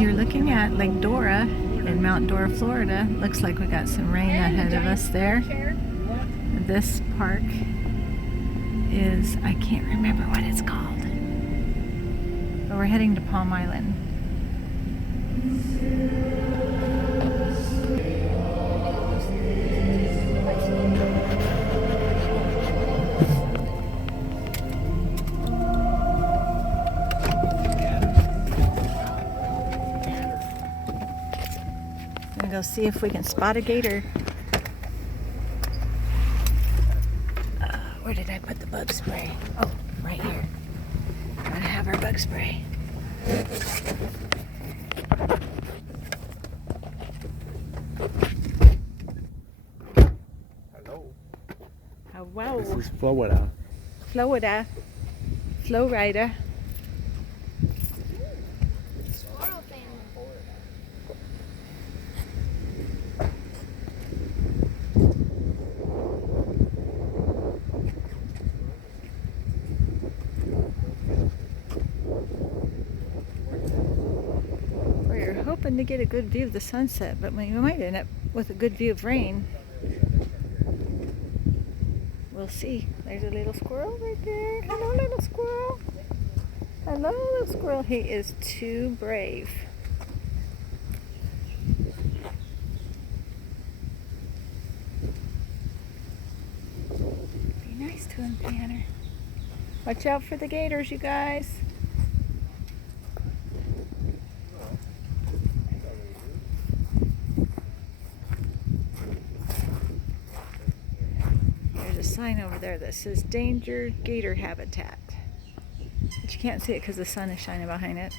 You're looking at Lake Dora in Mount Dora, Florida. Looks like we got some rain ahead of us there. This park is, I can't remember what it's called, but we're heading to Palm Island. I'm gonna go see if we can spot a gator. Where did I put the bug spray? Oh, right here. Gotta have our bug spray. Hello. Oh, wow. This is Florida. Florida. Florida. We're hoping to get a good view of the sunset, but we might end up with a good view of rain. We'll see. There's a little squirrel right there. Hello, little squirrel. Hello, little squirrel. He is too brave. Be nice to him, Tanner. Watch out for the gators, you guys. There's a sign over there that says danger gator habitat. But you can't see it because the sun is shining behind it.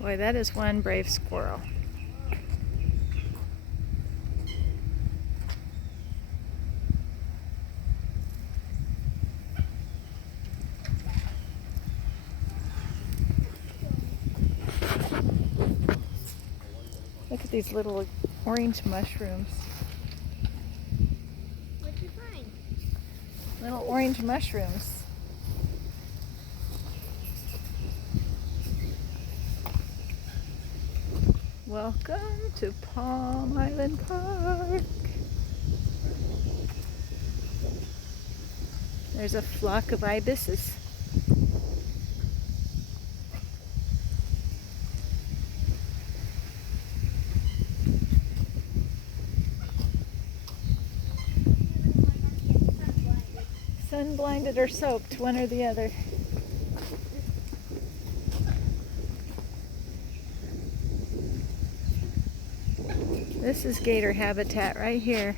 Boy, that is one brave squirrel. Look at these little orange mushrooms. What'd you find? Little orange mushrooms. Welcome to Palm Island Park. There's a flock of ibises. Sun-blinded or soaked, one or the other. This is gator habitat right here.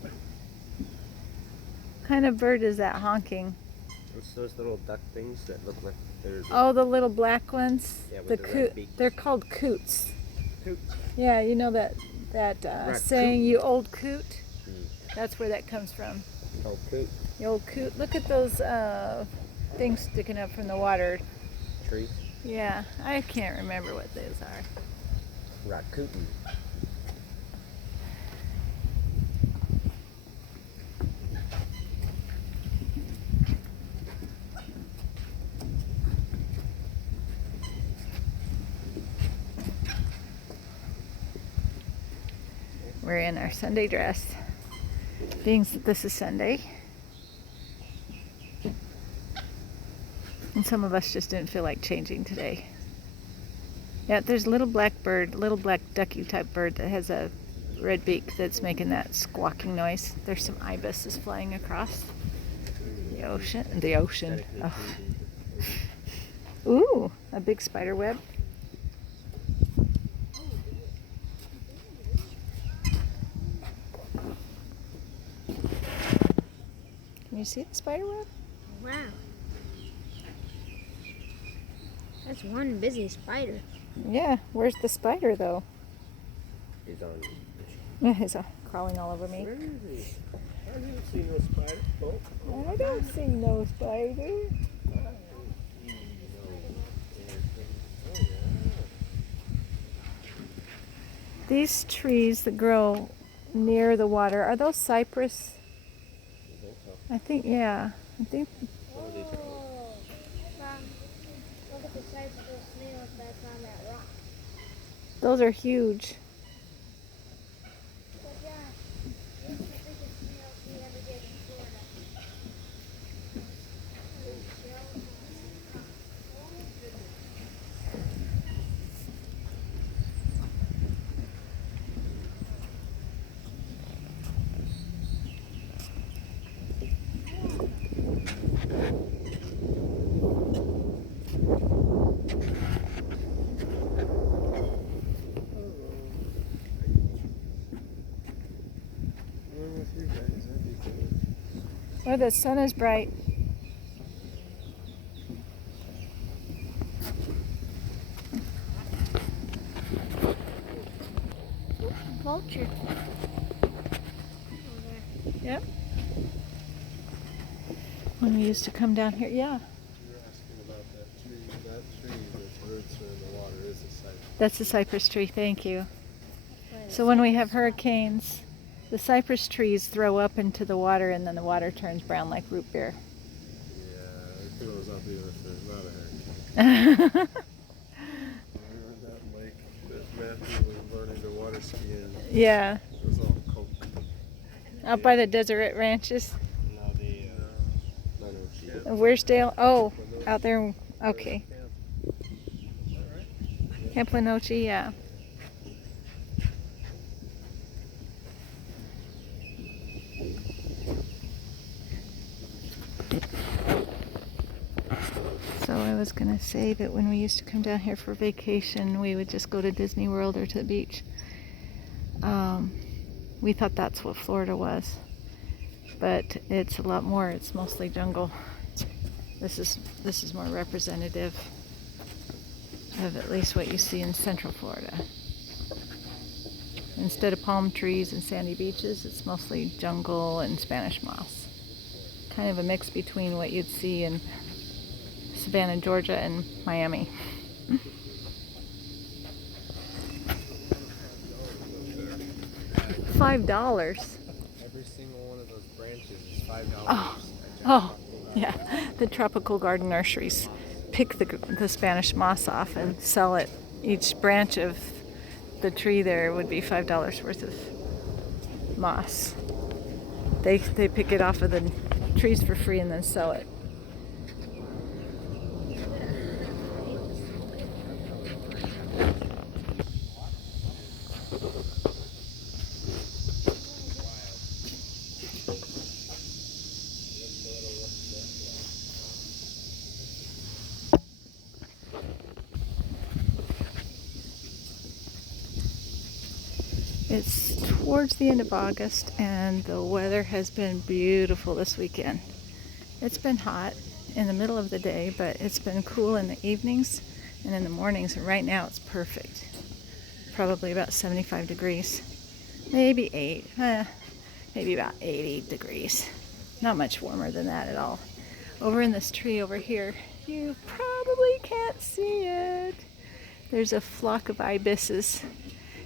What kind of bird is that honking? It's those little duck things that look like they're... Oh, the little black ones? Yeah, with the the red coot. beaks. They're called coots. Coots. Yeah, you know that saying, coot. you old coot? That's where that comes from. Oh, coot. The old coot. Look at those things sticking up from the water. Tree. Yeah, I can't remember what those are. Raccoon. We're in our Sunday dress. Being that this is Sunday. And some of us just didn't feel like changing today. Yeah, there's a little black bird, little black ducky type bird that has a red beak that's making that squawking noise. There's some ibises flying across the ocean. The ocean. Oh. Ooh, a big spider web. Can you see the spider web? Wow. That's one busy spider. Yeah, where's the spider though? He's on. Yeah, he's crawling all over me. Where is he? I didn't see no spider. Oh. I don't see no spider. These trees that grow near the water, are those cypress? I think, yeah. I think, What are these called? Look at the size of those snails that's on that rock. those are huge. So John, what's the biggest snails we ever get in Florida? I'm with you guys. That'd be good. Oh, the sun is bright. Vulture. Yep. When we used to come down here, yeah. You were asking about that tree. That tree with roots are in the water is a cypress. That's the cypress tree, thank you. So when we have hurricanes, the cypress trees throw up into the water and then the water turns brown like root beer. Yeah, it goes up even if there's not a hurricane. We were in that lake that Matthew was learning to water ski in. Yeah, It was all coke. out by the Deseret Ranches. No, the Where's Dale? Oh, out there. Okay. Camp Lenoche, yeah. So I was going to say that when we used to come down here for vacation, we would just go to Disney World or to the beach. We thought that's what Florida was, but it's a lot more. It's mostly jungle. This is more representative of at least what you see in Central Florida. Instead of palm trees and sandy beaches, it's mostly jungle and Spanish moss. Kind of a mix between what you'd see in Savannah, Georgia and Miami. $5. Every single one of those branches is $5. Oh, yeah. The tropical garden nurseries pick the Spanish moss off and sell it. Each branch of the tree there would be $5 worth of moss. They pick it off of the trees for free and then sell it. It's towards the end of August and the weather has been beautiful this weekend. It's been hot in the middle of the day, but it's been cool in the evenings and in the mornings, and right now it's perfect. Probably about 75 degrees. Maybe maybe about 80 degrees. Not much warmer than that at all. Over in this tree over here, you probably can't see it. There's a flock of ibises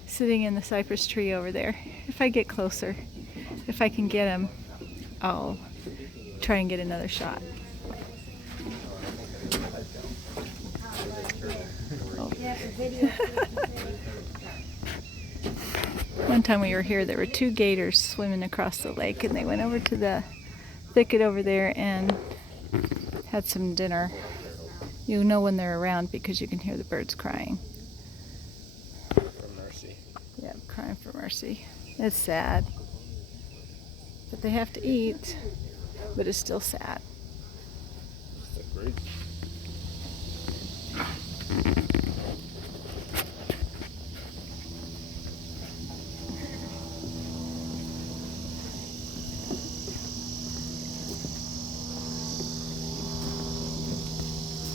sitting in the cypress tree over there. If I get closer, if I can get them, I'll try and get another shot. Oh. One time we were here, there were 2 gators swimming across the lake, and they went over to the thicket over there and had some dinner. You know when they're around because you can hear the birds crying. Yeah, crying for mercy. It's sad. But they have to eat, but it's still sad.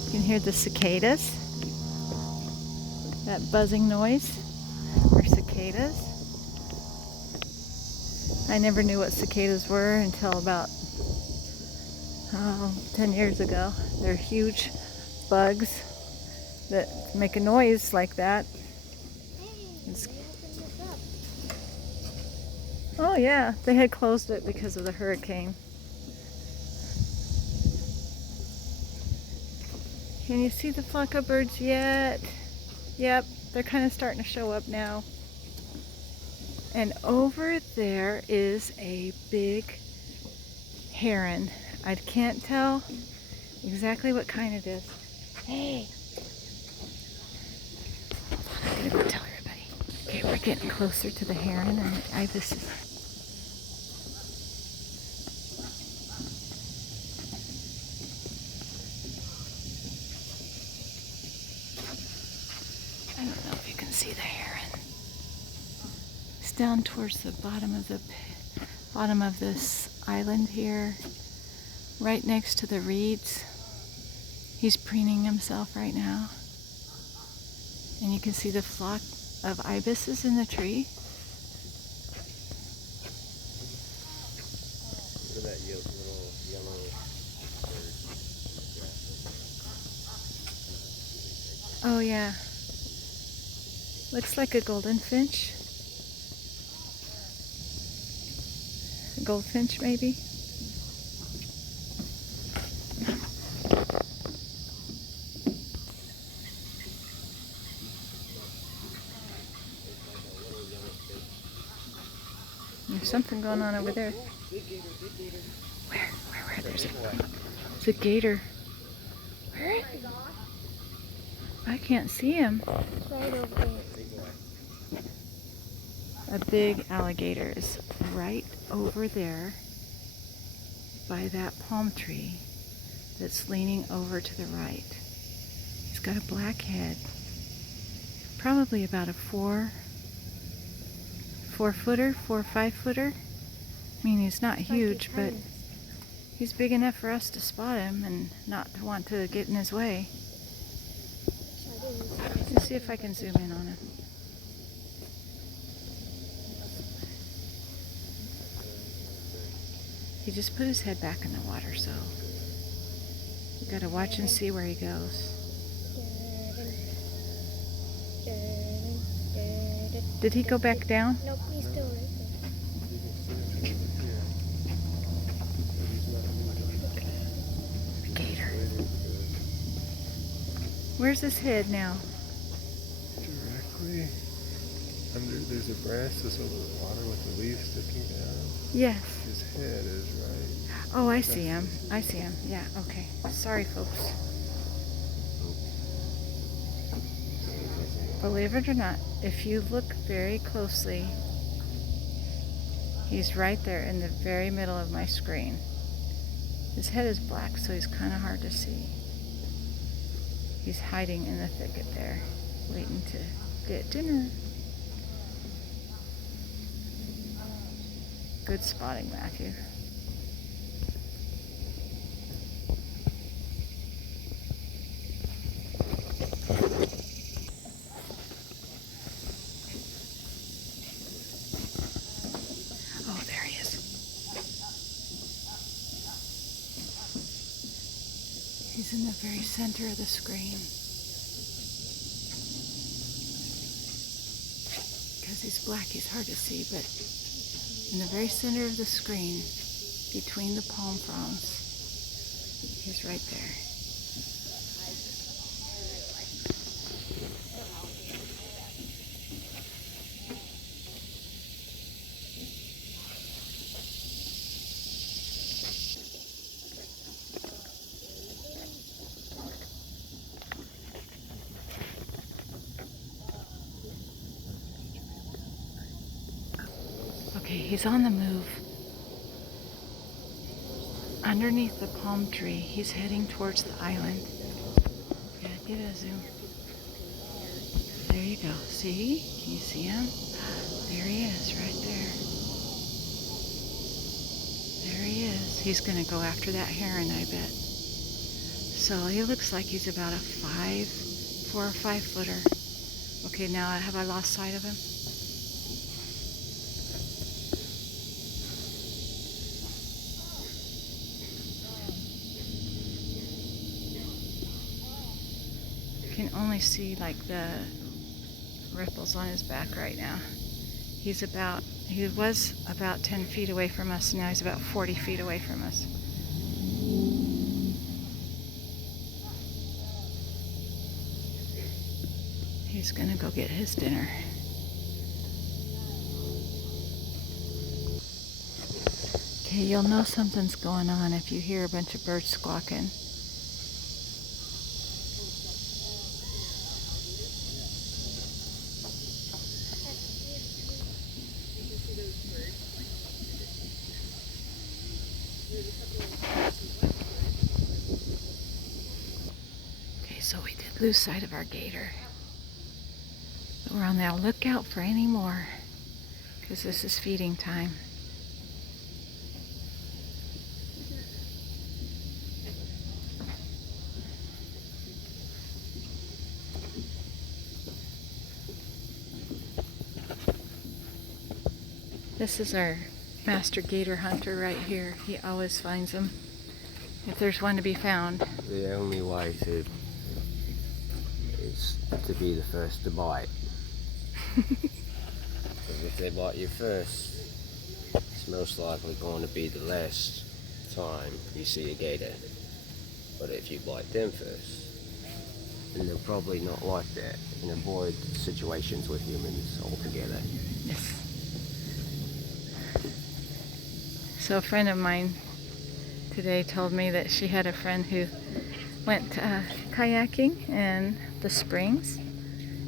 You can hear the cicadas. That buzzing noise are cicadas. I never knew what cicadas were until about 10 years ago. They're huge bugs that make a noise like that. It's... Oh yeah, they had closed it because of the hurricane. Can you see the flock of birds yet? Yep, they're kind of starting to show up now. And over there is a big heron. I can't tell exactly what kind it is. Hey! I'm gonna go tell everybody. Okay, we're getting closer to the heron and the ibises. I don't know if you can see the heron. It's down towards the bottom of this island here, right next to the reeds. He's preening himself right now. And you can see the flock of ibises in the tree. Look at that little yellow bird. Oh yeah. Looks like a golden finch. A goldfinch maybe. There's something going on over there. Where? There's a gator. Where? I can't see him. It's right over there. A big alligator is right over there by that palm tree that's leaning over to the right. He's got a black head, probably about a 4 or 5 footer. I mean, he's not huge, but he's big enough for us to spot him and not to want to get in his way. Let's see if I can zoom in on him. He just put his head back in the water, so you gotta watch and see where he goes. Did he go back down? Nope, he's still right Gator. Where's his head now? Directly under, there's a branch that's over the water with the leaves sticking down. Yes. His head is right. Oh, I see him. Yeah, okay. Sorry, folks. Believe it or not, if you look very closely, he's right there in the very middle of my screen. His head is black, so he's kind of hard to see. He's hiding in the thicket there, waiting to get dinner. Good spotting, Matthew. Oh, there he is. He's in the very center of the screen. Because he's black, he's hard to see, but in the very center of the screen, between the palm fronds, he's right there. Okay, he's on the move. Underneath the palm tree, he's heading towards the island. Yeah, get a zoom. There you go. See? Can you see him? There he is, right there. There he is. He's going to go after that heron, I bet. So he looks like he's about a 4 or 5 footer. Okay, now have I lost sight of him? Can only see like the ripples on his back right now. He was about 10 feet away from us, now he's about 40 feet away from us. He's gonna go get his dinner. Okay, you'll know something's going on if you hear a bunch of birds squawking. Okay, so we did lose sight of our gator. But we're on the lookout for any more, because this is feeding time. This is our master gator hunter right here. He always finds them if there's one to be found. The only way is to be the first to bite. Because if they bite you first, it's most likely going to be the last time you see a gator. But if you bite them first, then they'll probably not like that and avoid situations with humans altogether. Yes. So a friend of mine today told me that she had a friend who went kayaking in the springs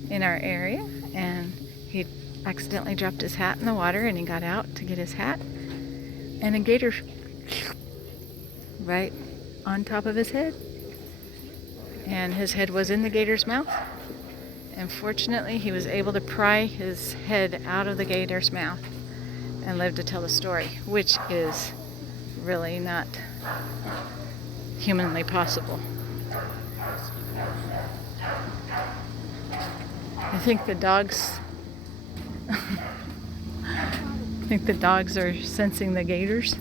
in our area, and he accidentally dropped his hat in the water, and he got out to get his hat, and a gator right on top of his head, and his head was in the gator's mouth, and fortunately he was able to pry his head out of the gator's mouth and lived to tell the story, which is really not humanly possible. I think the dogs are sensing the gators.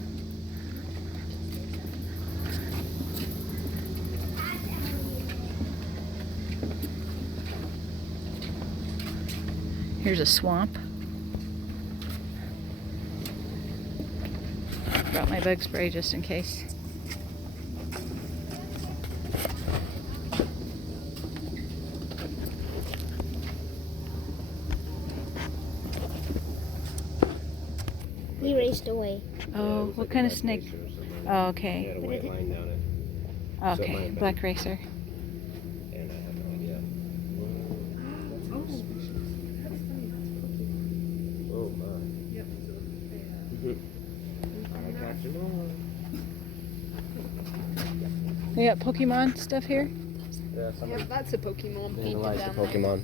Here's a swamp. Brought my bug spray just in case. We raced away. Oh, what kind of snake? Oh, okay. He had a white line down it. Okay, black racer. And I have no idea. Oh my. Yep. I got you on. They got Pokemon stuff here? Yeah, Yep, that's a Pokemon they painted like the down there. Pokemon.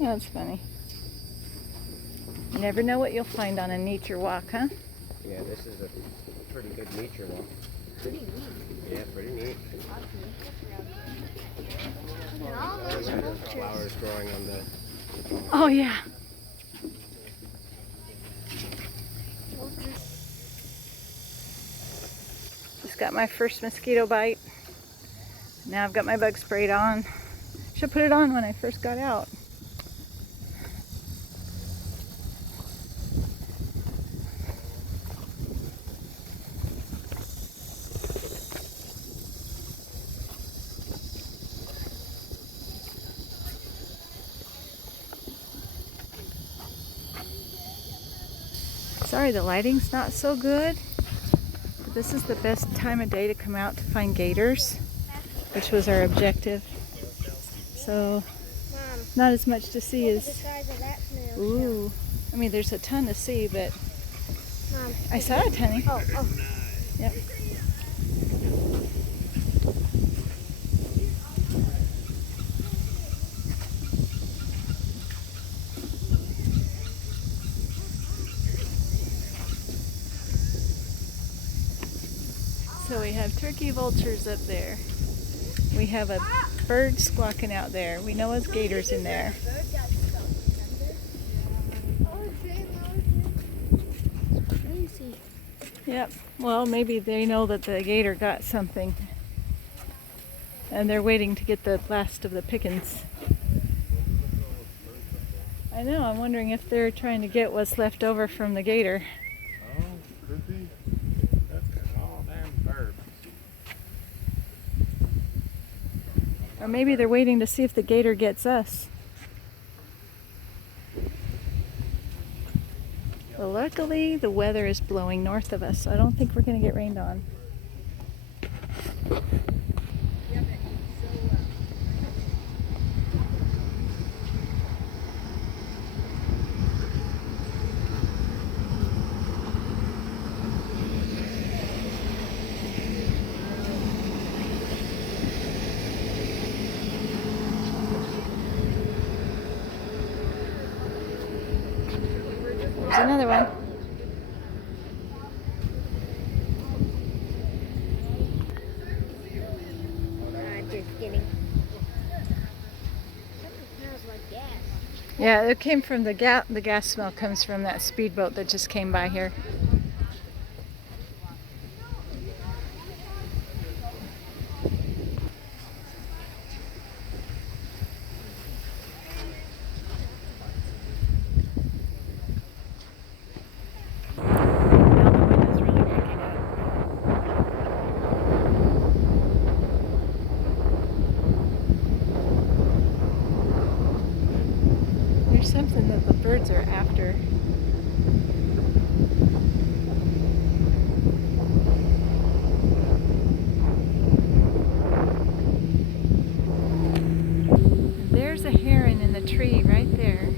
That's funny. You never know what you'll find on a nature walk, huh? Yeah, this is a pretty good nature walk. Pretty neat. Yeah, pretty neat. And all those There's vultures. flowers growing on the. Oh, yeah. Just got my first mosquito bite. Now I've got my bug sprayed on. Should put it on when I first got out. Sorry, the lighting's not so good, but this is the best time of day to come out to find gators, which was our objective. So, Mom, not as much to see look at the as, size of that snail. ooh, I mean, there's a ton to see, but Mom, I saw a ton. oh, Yep. So we have turkey vultures up there. We have a bird squawking out there. We know it's gators in there. crazy. Yep. Well, maybe they know that the gator got something, and they're waiting to get the last of the pickings. I know. I'm wondering if they're trying to get what's left over from the gator. Oh, could be. That's got all damn bird. Or maybe they're waiting to see if the gator gets us. Well, luckily the weather is blowing north of us, so I don't think we're going to get rained on. There's another one. Just kidding. Something smells like gas. Yeah, it came from the gas smell comes from that speedboat that just came by here. Now the wind is really picking up. There's something that the birds are after. There's a heron in the tree right there.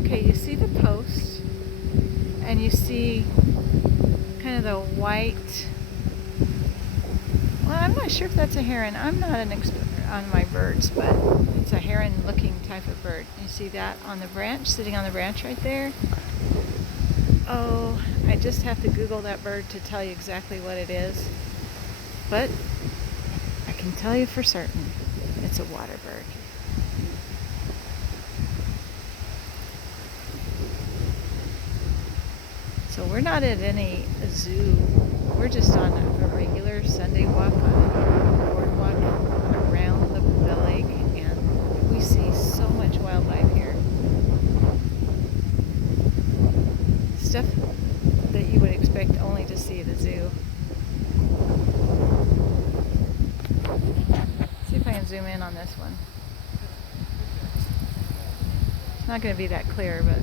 Okay, you see the post, and you see kind of the white. Well, I'm not sure if that's a heron. I'm not an expert on my birds, but it's a heron-looking type of bird. You see that on the branch, sitting on the branch right there? Oh, I just have to Google that bird to tell you exactly what it is. But I can tell you for certain, it's a water bird. So we're not at any zoo. We're just on a regular Sunday walk on a boardwalk around the lake, and we see so much wildlife here. Stuff that you would expect only to see at a zoo. See if I can zoom in on this one. It's not going to be that clear, but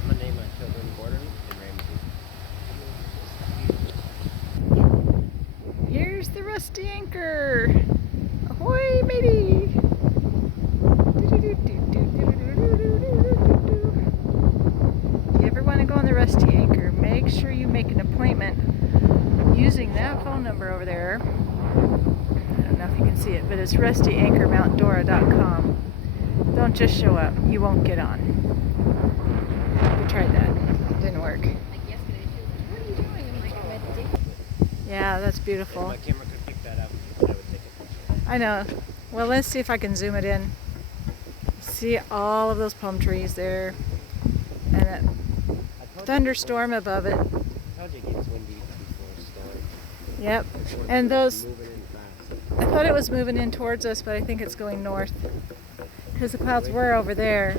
I'm gonna name my children Gordon and Ramsey. here's the rusty anchor. Ahoy, matey! If you ever want to go on the rusty anchor, make sure you make an appointment using that phone number over there. I don't know if you can see it, but it's rustyanchormountdora.com. Don't just show up. You won't get on. We tried that. It didn't work. Like yesterday, she was like, "What are you doing?" I'm like, "I'm meditating." Yeah, that's If beautiful. my camera could pick that up, I would take a picture. I know. Well, let's see if I can zoom it in. See all of those palm trees there, and that I told thunderstorm above it. I told you it gets windy before a storm. Yep. And those, Moving in fast. I thought it was moving in towards us, but I think it's going north because the clouds were over there.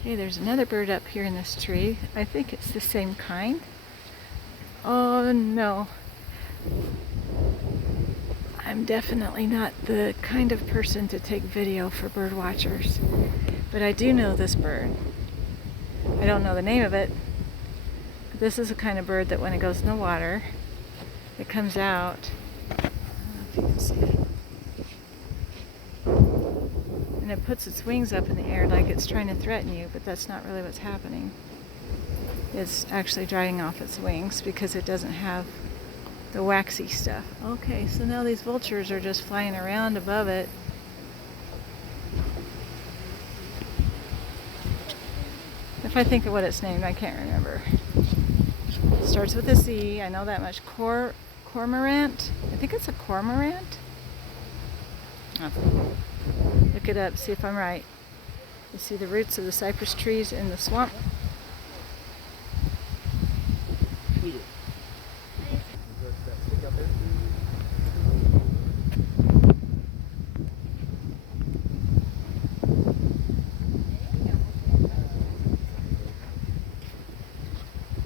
Okay, there's another bird up here in this tree. I think it's the same kind. Oh no. I'm definitely not the kind of person to take video for bird watchers, but I do know this bird. I don't know the name of it, but this is the kind of bird that when it goes in the water, it comes out. I don't know if you can see it. And it puts its wings up in the air like it's trying to threaten you, but that's not really what's happening. It's actually drying off its wings because it doesn't have the waxy stuff. Okay, so now these vultures are just flying around above it. If I think of what it's named, I can't remember. It starts with a C, I know that much. Cormorant? I think it's a cormorant. Oh. Look it up, see if I'm right. You see the roots of the cypress trees in the swamp.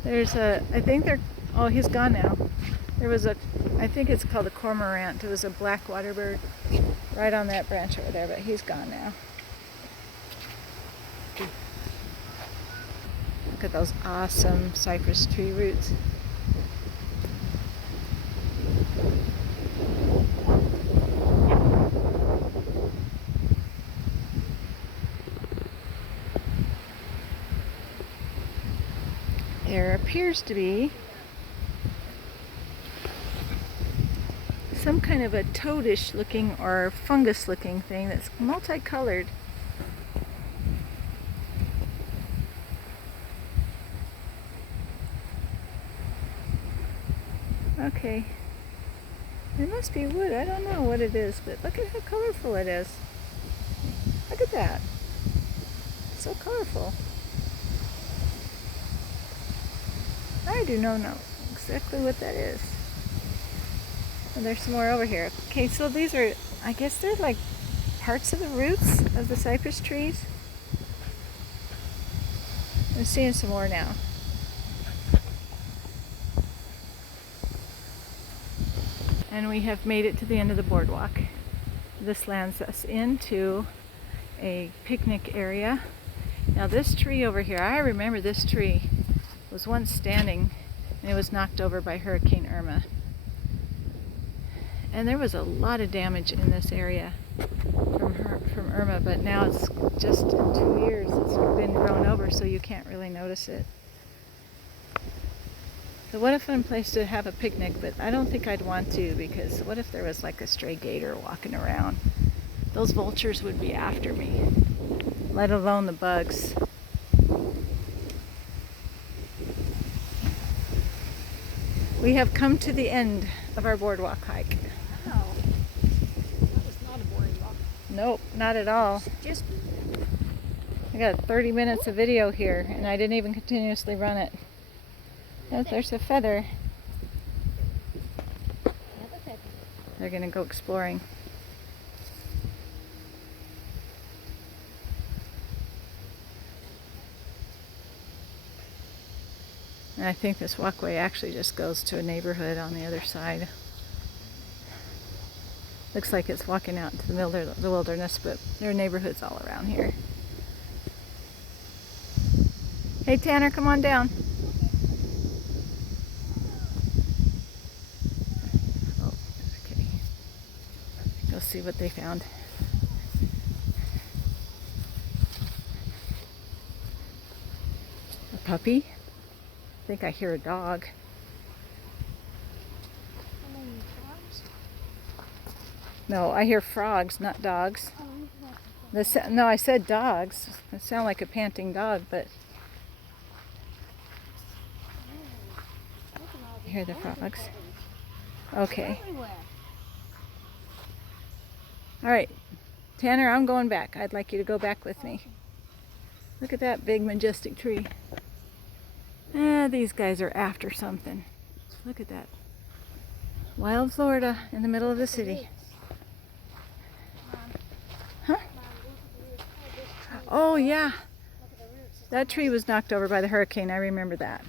There's a, I think they're, oh, he's gone now. There was a, I think it's called a cormorant. It was a black water bird right on that branch over there, but he's gone now. Look at those awesome cypress tree roots. There appears to be some kind of a toadish looking or fungus looking thing that's multicolored. Okay. It must be wood. I don't know what it is, but look at how colorful it is. Look at that. It's so colorful. I do not know exactly what that is. And there's some more over here. Okay, so these are, I guess they're like parts of the roots of the cypress trees. I'm seeing some more now. And we have made it to the end of the boardwalk. This lands us into a picnic area. Now this tree over here, I remember this tree was once standing and it was knocked over by Hurricane Irma. And there was a lot of damage in this area from Irma, but now it's just in 2 years it's been grown over, so you can't really notice it. So what a fun place to have a picnic, but I don't think I'd want to, because what if there was like a stray gator walking around? Those vultures would be after me, let alone the bugs. We have come to the end of our boardwalk hike. Wow. That was not a boring walk. Nope, not at all. Just I got 30 minutes of video here, and I didn't even continuously run it. Oh, there's a feather. another feather. They're gonna go exploring. And I think this walkway actually just goes to a neighborhood on the other side. Looks like it's walking out into the wilderness, but there are neighborhoods all around here. Hey Tanner, come on down. Oh, okay. Go see what they found. A puppy? I think I hear a dog. How many frogs? No, I hear frogs, not dogs. Oh, No, I said dogs. They sound like a panting dog, but look at all I hear the elephant frogs. feathers. Okay. Everywhere. All right. Tanner, I'm going back. I'd like you to go back with me. Look at that big majestic tree. These guys are after something. Look at that. Wild Florida in the middle of the city. Huh? Oh, yeah. Look at the roots. That tree was knocked over by the hurricane. I remember that.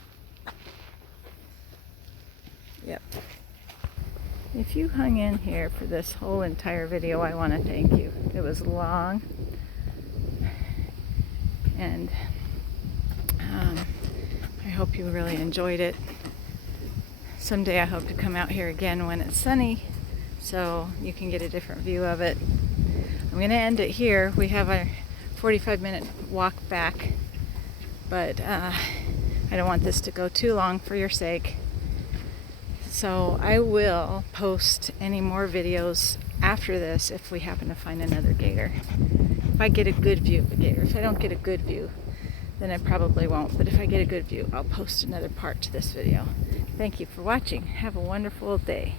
Yep. If you hung in here for this whole entire video, I want to thank you. It was long. And I hope you really enjoyed it. Someday I hope to come out here again when it's sunny, so you can get a different view of it. I'm going to end it here. We have a 45-minute walk back, but I don't want this to go too long for your sake. So I will post any more videos after this if we happen to find another gator. If I get a good view of the gator. If I don't get a good view, then I probably won't. But if I get a good view, I'll post another part to this video. Thank you for watching. Have a wonderful day.